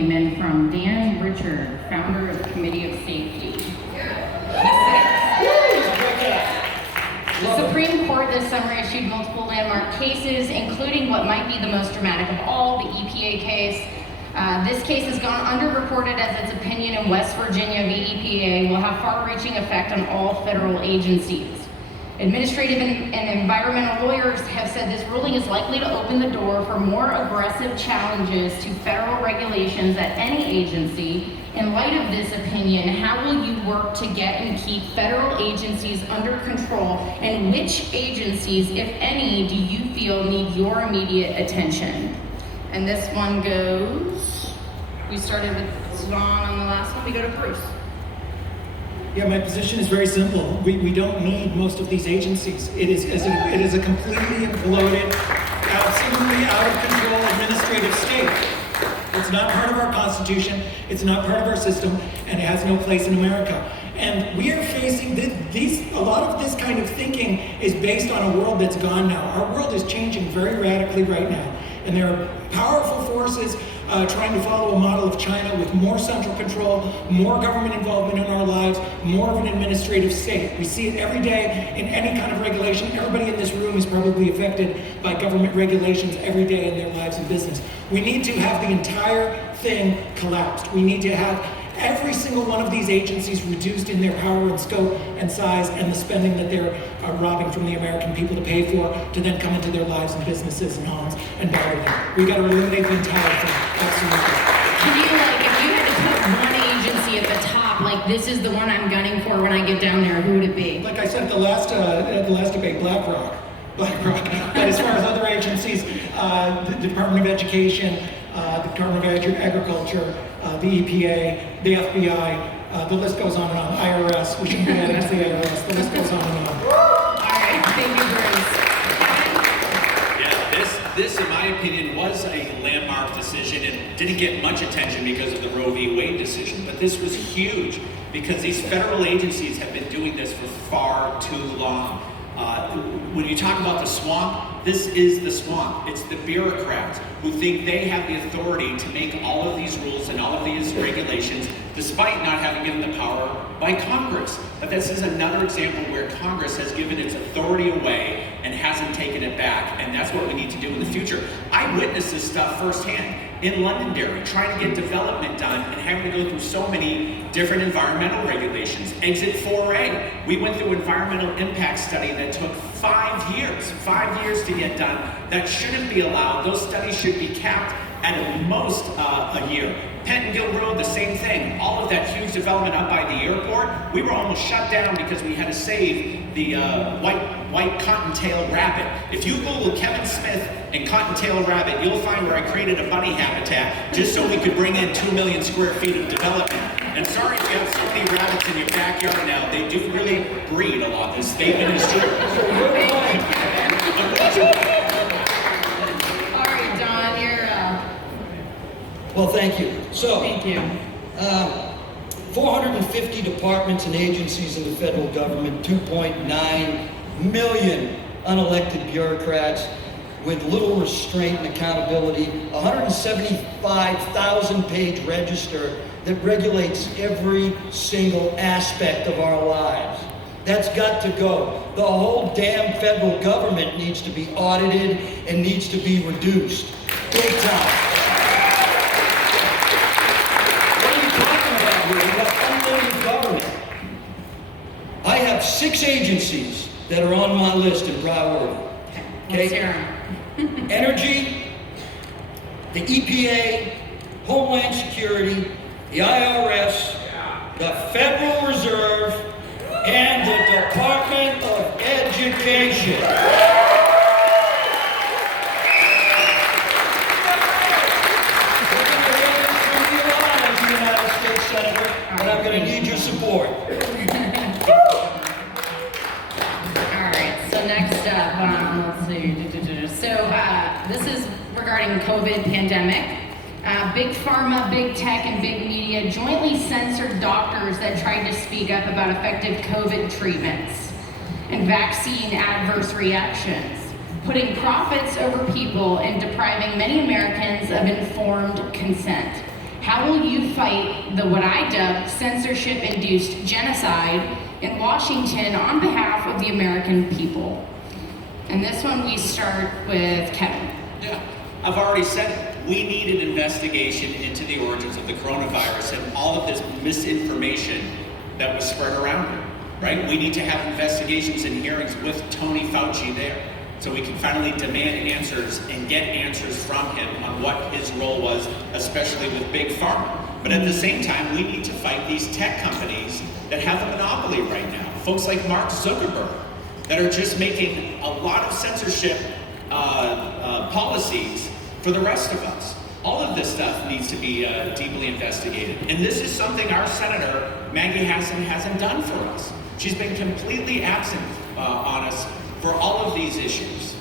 argument from Dan Richard, founder of the Committee of Safety. The Supreme Court this summer issued multiple landmark cases, including what might be the most dramatic of all, the EPA case. This case has gone underreported as its opinion in West Virginia v. EPA will have far-reaching effect on all federal agencies. Administrative and environmental lawyers have said this ruling is likely to open the door for more aggressive challenges to federal regulations at any agency. In light of this opinion, how will you work to get and keep federal agencies under control, and which agencies, if any, do you feel need your immediate attention? And this one goes, we started with Swan on the last one, we go to Bruce. Yeah, my position is very simple. We don't need most of these agencies. It is a completely imploded, absolutely out of control administrative state. It's not part of our Constitution, it's not part of our system, and it has no place in America. And we are facing a lot of this kind of thinking is based on a world that's gone now. Our world is changing very radically right now. And there are powerful forces trying to follow a model of China with more central control, more government involvement in our lives, more of an administrative state. We see it every day in any kind of regulation. Everybody in this room is probably affected by government regulations every day in their lives and business. We need to have the entire thing collapsed. We need to have every single one of these agencies reduced in their power and scope and size and the spending that they're robbing from the American people to pay for, to then come into their lives and businesses and homes and bother them. We got to eliminate the entire thing. Absolutely. Can you, if you had to put one agency at the top, this is the one I'm gunning for when I get down there, who would it be? Like I said at the last debate, BlackRock. But as far as other agencies, the Department of Education, the Department of Agriculture, the EPA, the FBI, the list goes on and on. IRS, we shouldn't be adding to the IRS. The list goes on and on. All right, thank you, Bruce. Yeah, this, in my opinion, was a landmark decision and didn't get much attention because of the Roe v. Wade decision, but this was huge because these federal agencies have been doing this for far too long. When you talk about the swamp, this is the swamp. It's the bureaucrats who think they have the authority to make all of these rules and all of these regulations despite not having given the power by Congress. But this is another example where Congress has given its authority away and hasn't taken it back, and that's what we need to do in the future. I witnessed this stuff firsthand in Londonderry, trying to get development done and having to go through so many different environmental regulations. Exit 4A, we went through an environmental impact study that took 5 years to get done. That shouldn't be allowed. Those studies should be capped at most a year. Pentonville Road, the same thing. All of that huge development up by the airport, we were almost shut down because we had to save the white cottontail rabbit. If you Google Kevin Smith and cottontail rabbit, you'll find where I created a bunny habitat just so we could bring in 2 million square feet of development. And sorry if you have so many rabbits in your backyard now, they do really breed a lot. This statement is true. All right, Don, you're Well, thank you. So, thank you. 450 departments and agencies in the federal government, 2.9 million unelected bureaucrats with little restraint and accountability, 175,000-page register that regulates every single aspect of our lives. That's got to go. The whole damn federal government needs to be audited and needs to be reduced. Big time. What are you talking about here? We got unlimited government. I have 6 agencies that are on my list in priority. Let's hear 'em. Energy, the EPA, Homeland Security, the IRS, the Federal Reserve, and the Department of Education. We're going to raise from the United States Senator, and I'm going to need your support. All right, so next up, let's see. So this is regarding COVID pandemic. Big pharma, big tech, and big media jointly censored doctors that tried to speak up about effective COVID treatments and vaccine adverse reactions, putting profits over people and depriving many Americans of informed consent. How will you fight the what I dub censorship-induced genocide in Washington on behalf of the American people? And this one we start with Kevin. Yeah, I've already said it. We need an investigation into the origins of the coronavirus and all of this misinformation that was spread around it, right? We need to have investigations and hearings with Tony Fauci there, so we can finally demand answers and get answers from him on what his role was, especially with Big Pharma. But at the same time, we need to fight these tech companies that have a monopoly right now. Folks like Mark Zuckerberg that are just making a lot of censorship policies for the rest of us. All of this stuff needs to be deeply investigated. And this is something our Senator, Maggie Hassan, hasn't done for us. She's been completely absent on us for all of these issues.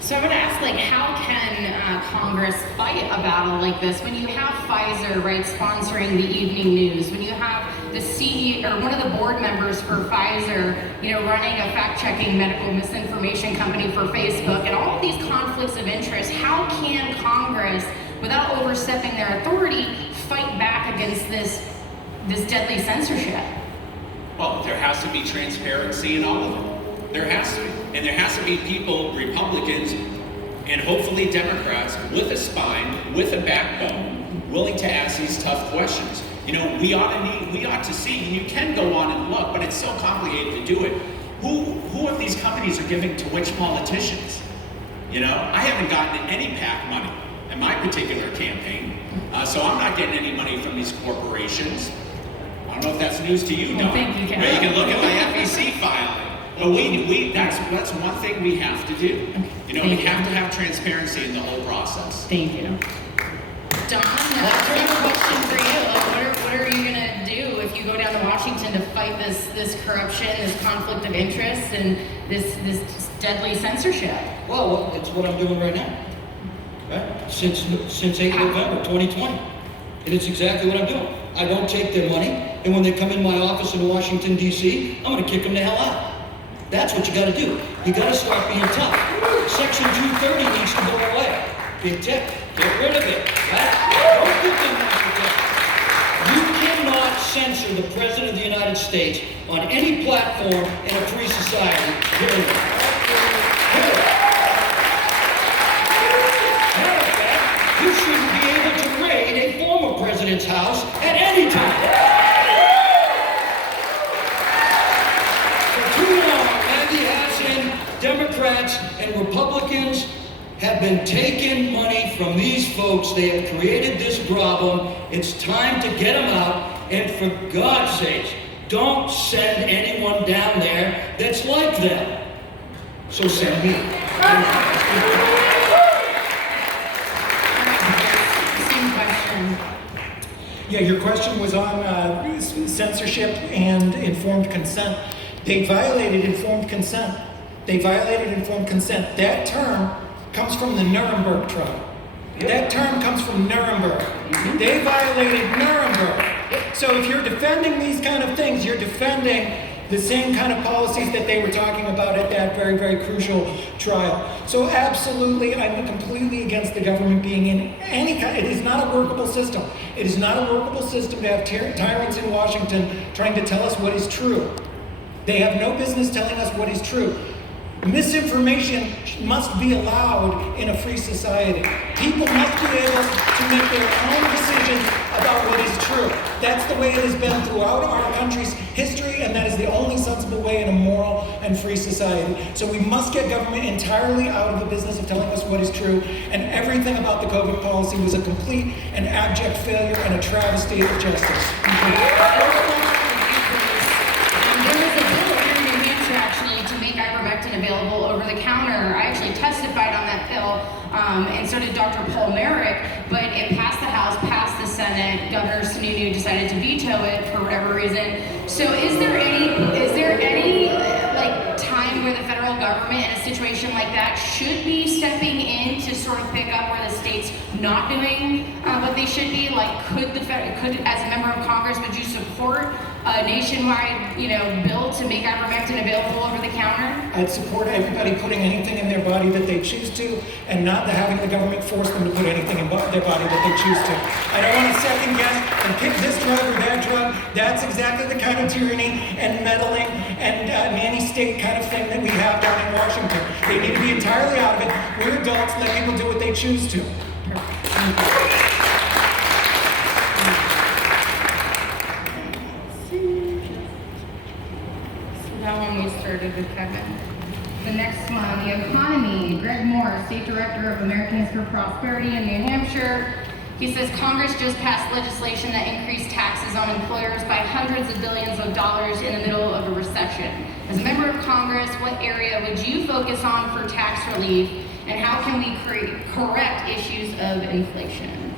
So I would ask, like, how can Congress fight a battle like this when you have Pfizer, right, sponsoring the evening news, when you have the CEO or one of the board members for Pfizer, you know, running a fact-checking medical misinformation company for Facebook, and all of these conflicts of interest? How can Congress, without overstepping their authority, fight back against this deadly censorship? Well, there has to be transparency in all of it. There has to be. And there has to be people, Republicans, and hopefully Democrats, with a spine, with a backbone, willing to ask these tough questions. You know, we ought to see, and you can go on and look, but it's so complicated to do it. Who of these companies are giving to which politicians? You know, I haven't gotten any PAC money in my particular campaign, so I'm not getting any money from these corporations. I don't know if that's news to you, Well, no. thank you, Kevin. But you can look at my FEC filing. But that's one thing we have to do. You know, we have to have transparency in the whole process. Thank you. Don, same question for you. Like, what are you gonna do if you go down to Washington to fight this corruption, this conflict of interest, and this deadly censorship? Well, it's what I'm doing right now. Right? Since 8 November 2020. And it's exactly what I'm doing. I don't take their money, and when they come in my office in Washington, D.C., I'm gonna kick them the hell out. That's what you gotta do. You gotta start being tough. Section 230 needs to go away. Big tech, get rid of it. Right? Don't give them that protection. You cannot censor the President of the United States on any platform in a free society. Period. Period. Matter of fact, you shouldn't be able to raid a former president's house at any time. Democrats and Republicans have been taking money from these folks. They have created this problem. It's time to get them out. And for God's sakes, don't send anyone down there that's like them. So send me. Same question. Yeah, your question was on censorship and informed consent. They violated informed consent. They violated informed consent. That term comes from the Nuremberg trial. That term comes from Nuremberg. They violated Nuremberg. So if you're defending these kind of things, you're defending the same kind of policies that they were talking about at that very, very crucial trial. So absolutely, I'm completely against the government being in any kind. It is not a workable system. It is not a workable system to have tyrants in Washington trying to tell us what is true. They have no business telling us what is true. Misinformation must be allowed in a free society. People must be able to make their own decisions about what is true. That's the way it has been throughout our country's history, and that is the only sensible way in a moral and free society. So we must get government entirely out of the business of telling us what is true, and everything about the COVID policy was a complete and abject failure and a travesty of justice. Available over the counter. I actually testified on that bill, and so did Dr. Paul Merrick, but it passed the House, passed the Senate. Governor Sununu decided to veto it for whatever reason. So is there any like time where the federal government in a situation like that should be stepping in to sort of pick up where the state's not doing what they should be? Like, could as a member of Congress, would you support a nationwide, bill to make ivermectin available over the counter? I'd support everybody putting anything in their body that they choose to, and not having the government force them to put anything in their body that they choose to. I don't want to second guess and pick this drug or that drug. That's exactly the kind of tyranny and meddling and nanny-state kind of thing that we have down in Washington. They need to be entirely out of it. We're adults, let people do what they choose to. That one we started with Kevin. The next one, the economy. Greg Moore, State Director of Americans for Prosperity in New Hampshire. He says Congress just passed legislation that increased taxes on employers by hundreds of billions of dollars in the middle of a recession. As a member of Congress, what area would you focus on for tax relief, and how can we correct issues of inflation?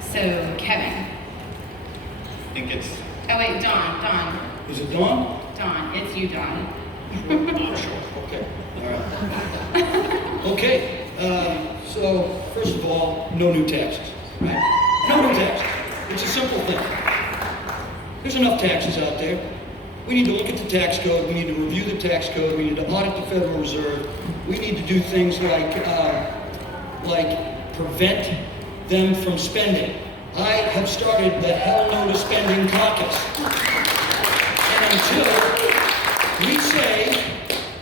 So, Kevin. I think it's Oh wait, Don. Is it Dawn? Don, it's you, Don. not sure. Okay, all right. Okay, so first of all, no new taxes, right? No new taxes. It's a simple thing. There's enough taxes out there. We need to look at the tax code. We need to review the tax code. We need to audit the Federal Reserve. We need to do things like prevent them from spending. I have started the Hell No to Spending caucus. And until we say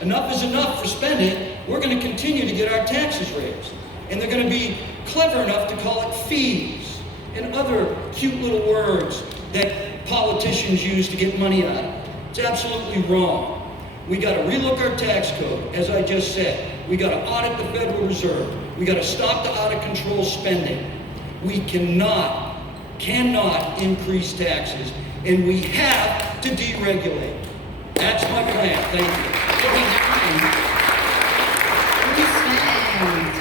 enough is enough for spending, we're going to continue to get our taxes raised. And they're going to be clever enough to call it fees and other cute little words that politicians use to get money out of it. It's absolutely wrong. We got to relook our tax code, as I just said. We got to audit the Federal Reserve. We got to stop the out-of-control spending. We cannot increase taxes, and we have to deregulate. That's my plan. Thank you.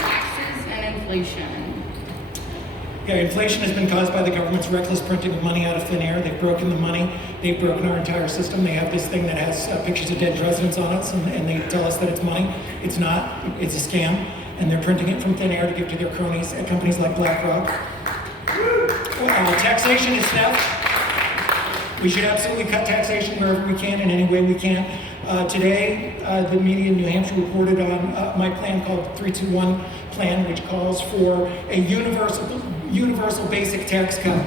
Taxes and inflation. Yeah, inflation has been caused by the government's reckless printing of money out of thin air. They've broken the money. They've broken our entire system. They have this thing that has pictures of dead presidents on it, and they tell us that it's money. It's not. It's a scam. And they're printing it from thin air to give to their cronies at companies like BlackRock. Taxation is theft. We should absolutely cut taxation wherever we can, in any way we can. Today, the media in New Hampshire reported on my plan called 321 Plan, which calls for a universal basic tax cut.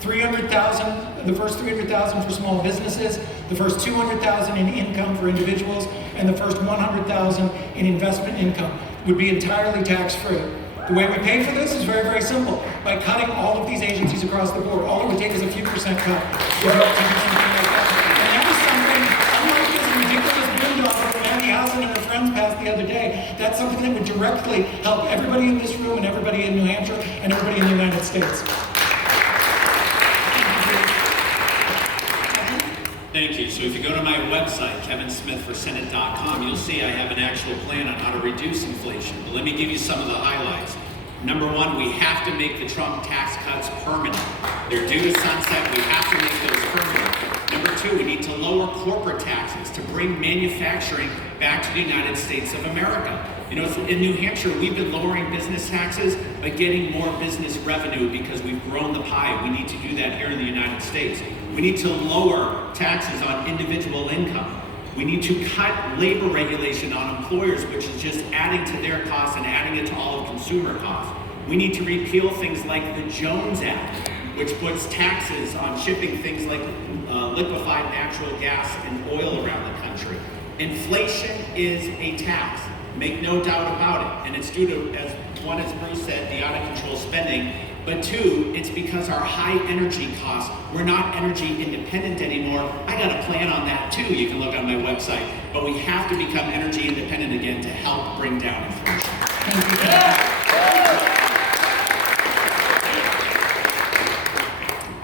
300,000, the first 300,000 for small businesses, the first 200,000 in income for individuals, and the first 100,000 in investment income would be entirely tax-free. The way we pay for this is very, very simple. By cutting all of these agencies across the board. All it would take is a few percent cut. And that was something, unlike this ridiculous boondoggle that Maggie Hassan and her friends passed the other day, that's something that would directly help everybody in this room and everybody in New Hampshire and everybody in the United States. Thank you. So if you go to my website, kevinsmithforsenate.com, you'll see I have an actual plan on how to reduce inflation. But let me give you some of the highlights. Number one, we have to make the Trump tax cuts permanent. They're due to sunset. We have to make those permanent. Number two, we need to lower corporate taxes to bring manufacturing back to the United States of America. You know, in New Hampshire, we've been lowering business taxes, but getting more business revenue because we've grown the pie. We need to do that here in the United States. We need to lower taxes on individual income. We need to cut labor regulation on employers, which is just adding to their costs and adding it to all of consumer costs. We need to repeal things like the Jones Act, which puts taxes on shipping things like liquefied natural gas and oil around the country. Inflation is a tax, make no doubt about it. And it's due to, as Bruce said, the out-of-control spending. But two, it's because our high energy costs, we're not energy independent anymore. I got a plan on that too, you can look on my website. But we have to become energy independent again to help bring down inflation.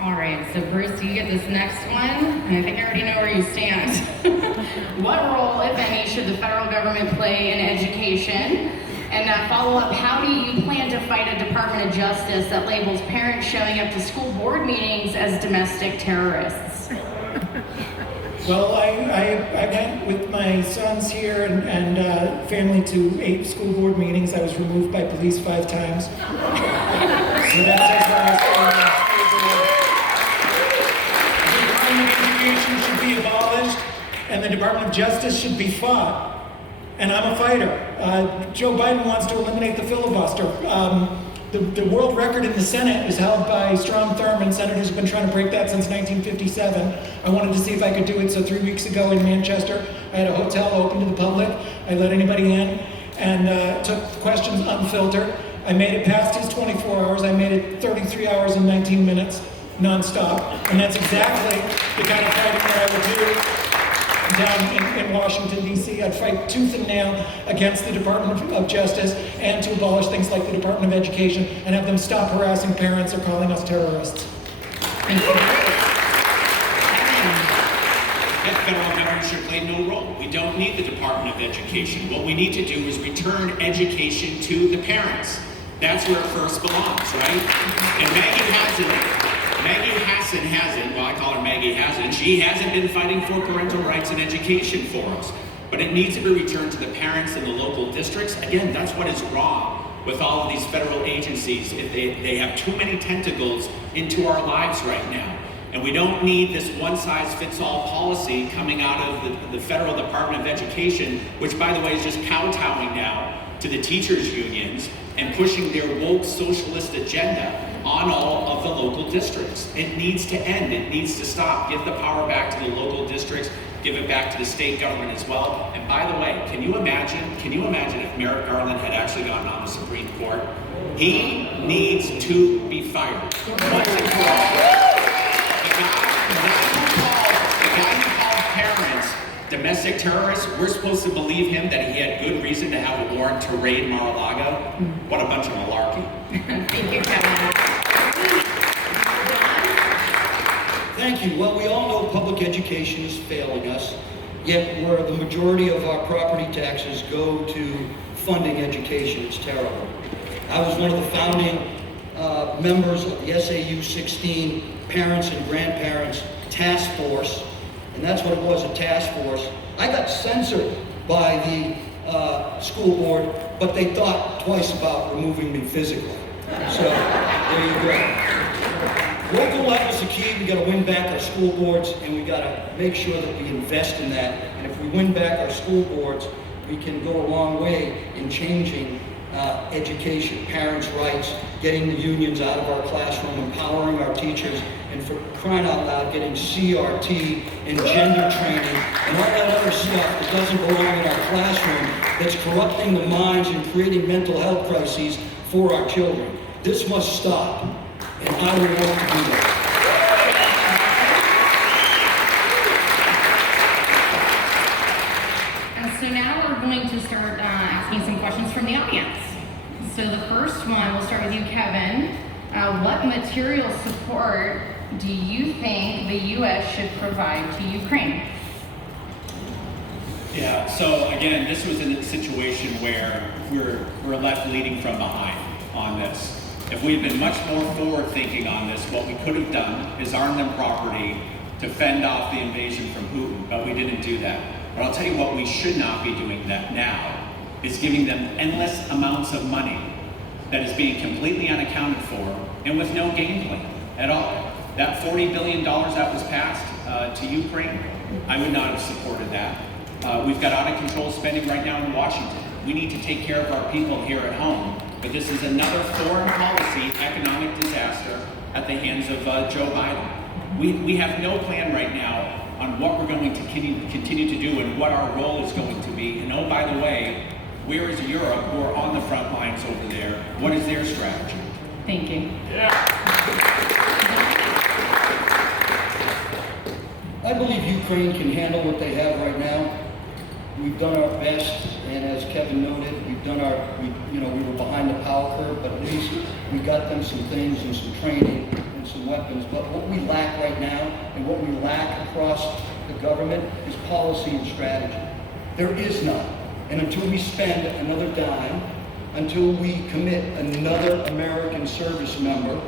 All right, so Bruce, you get this next one, and I think I already know where you stand. What role, if any, should the federal government play in education? And follow up, how do you plan to fight a Department of Justice that labels parents showing up to school board meetings as domestic terrorists? Well, I went with my sons here and family to 8 school board meetings. I was removed by police 5 times. So that's as far as the Department of Education Department of Justice should be fought, and I'm a fighter. Joe Biden wants to eliminate the filibuster. The world record in the Senate is held by Strom Thurmond. Senators have been trying to break that since 1957. I wanted to see if I could do it, so 3 weeks ago in Manchester, I had a hotel open to the public. I let anybody in and took questions unfiltered. I made it past his 24 hours. I made it 33 hours and 19 minutes, nonstop. And that's exactly the kind of fighting that I would do down in Washington, D.C. I'd fight tooth and nail against the Department of Justice and to abolish things like the Department of Education and have them stop harassing parents or calling us terrorists. Thank you. That federal government should play no role. We don't need the Department of Education. What we need to do is return education to the parents. That's where it first belongs, right? And Maggie hasn't, well, I call her Maggie hasn't, she hasn't been fighting for parental rights and education for us. But it needs to be returned to the parents and the local districts. Again, that's what is wrong with all of these federal agencies. If they have too many tentacles into our lives right now. And we don't need this one-size-fits-all policy coming out of the Federal Department of Education, which, by the way, is just kowtowing now to the teachers' unions and pushing their woke socialist agenda on all of the local districts. It needs to end. It needs to stop. Give the power back to the local districts. Give it back to the state government as well. And by the way, can you imagine if Merrick Garland had actually gotten on the Supreme Court? He needs to be fired. Once and for all. The guy who called parents domestic terrorists, we're supposed to believe him that he had good reason to have a warrant to raid Mar-a-Lago? What a bunch of malarkey. Thank you, Kevin. Thank you. Well, we all know public education is failing us, yet where the majority of our property taxes go to funding education, it's terrible. I was one of the founding members of the SAU 16 Parents and Grandparents Task Force, and that's what it was, a task force. I got censored by the school board, but they thought twice about removing me physically. So, there you go. Local level is the key. We got to win back our school boards, and we got to make sure that we invest in that. And if we win back our school boards, we can go a long way in changing education, parents' rights, getting the unions out of our classroom, empowering our teachers, and for crying out loud, getting CRT and gender training and all that other stuff that doesn't belong in our classroom, that's corrupting the minds and creating mental health crises for our children. This must stop, and I will work to do that. So now we're going to start asking some questions from the audience. So the first one, we'll start with you, Kevin. What material support do you think the U.S. should provide to Ukraine? Yeah, so again, this was in a situation where we're left leading from behind on this. If we had been much more forward-thinking on this, what we could have done is arm them properly to fend off the invasion from Putin, but we didn't do that. But I'll tell you what we should not be doing that now is giving them endless amounts of money that is being completely unaccounted for and with no game plan at all. That $40 billion that was passed to Ukraine, I would not have supported that. We've got out of control spending right now in Washington. We need to take care of our people here at home, but this is another foreign policy economic disaster at the hands of Joe Biden. We have no plan right now on what we're going to continue to do and what our role is going to be. And oh, by the way, where is Europe, who are on the front lines over there? What is their strategy? Thank you. I believe Ukraine can handle what they have right now. We've done our best, and as Kevin noted, we were behind the power curve, but at least we got them some things and some training and some weapons. But what we lack right now, and what we lack across the government, is policy and strategy. There is none. And until we spend another dime, until we commit another American service member,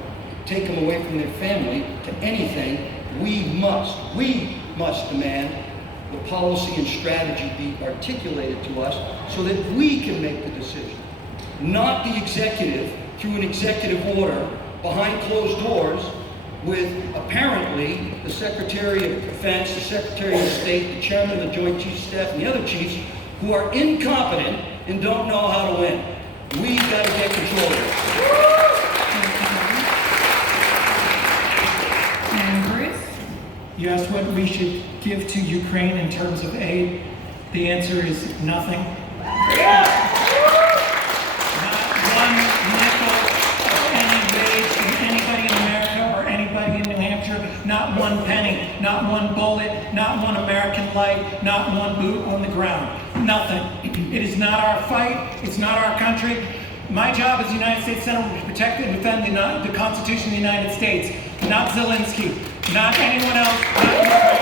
take them away from their family to anything, we must demand the policy and strategy be articulated to us so that we can make the decision. Not the executive, through an executive order, behind closed doors, with apparently the Secretary of Defense, the Secretary of State, the Chairman of the Joint Chiefs of Staff, and the other chiefs who are incompetent and don't know how to win. We've got to get control of this. And Bruce? You asked what we should give to Ukraine in terms of aid. The answer is nothing. Not one nickel of any wage from anybody in America or anybody in New Hampshire. Not one penny, not one bullet, not one American life, not one boot on the ground. Nothing. It is not our fight. It's not our country. My job as United States Senator is to protect and defend the Constitution of the United States, not Zelensky, not anyone else, not Ukraine.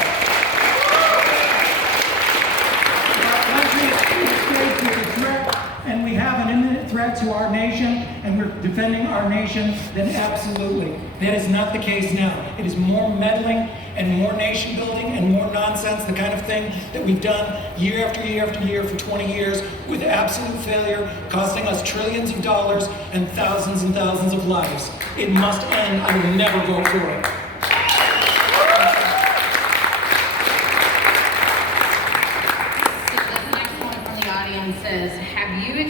Our country is faced with a threat, and we have an imminent threat to our nation, and we're defending our nation, then absolutely. That is not the case now. It is more meddling and more nation building and more nonsense, the kind of thing that we've done year after year after year for 20 years with absolute failure, costing us trillions of dollars and thousands of lives. It must end. I will never vote for it. So this next one from the audience says, have you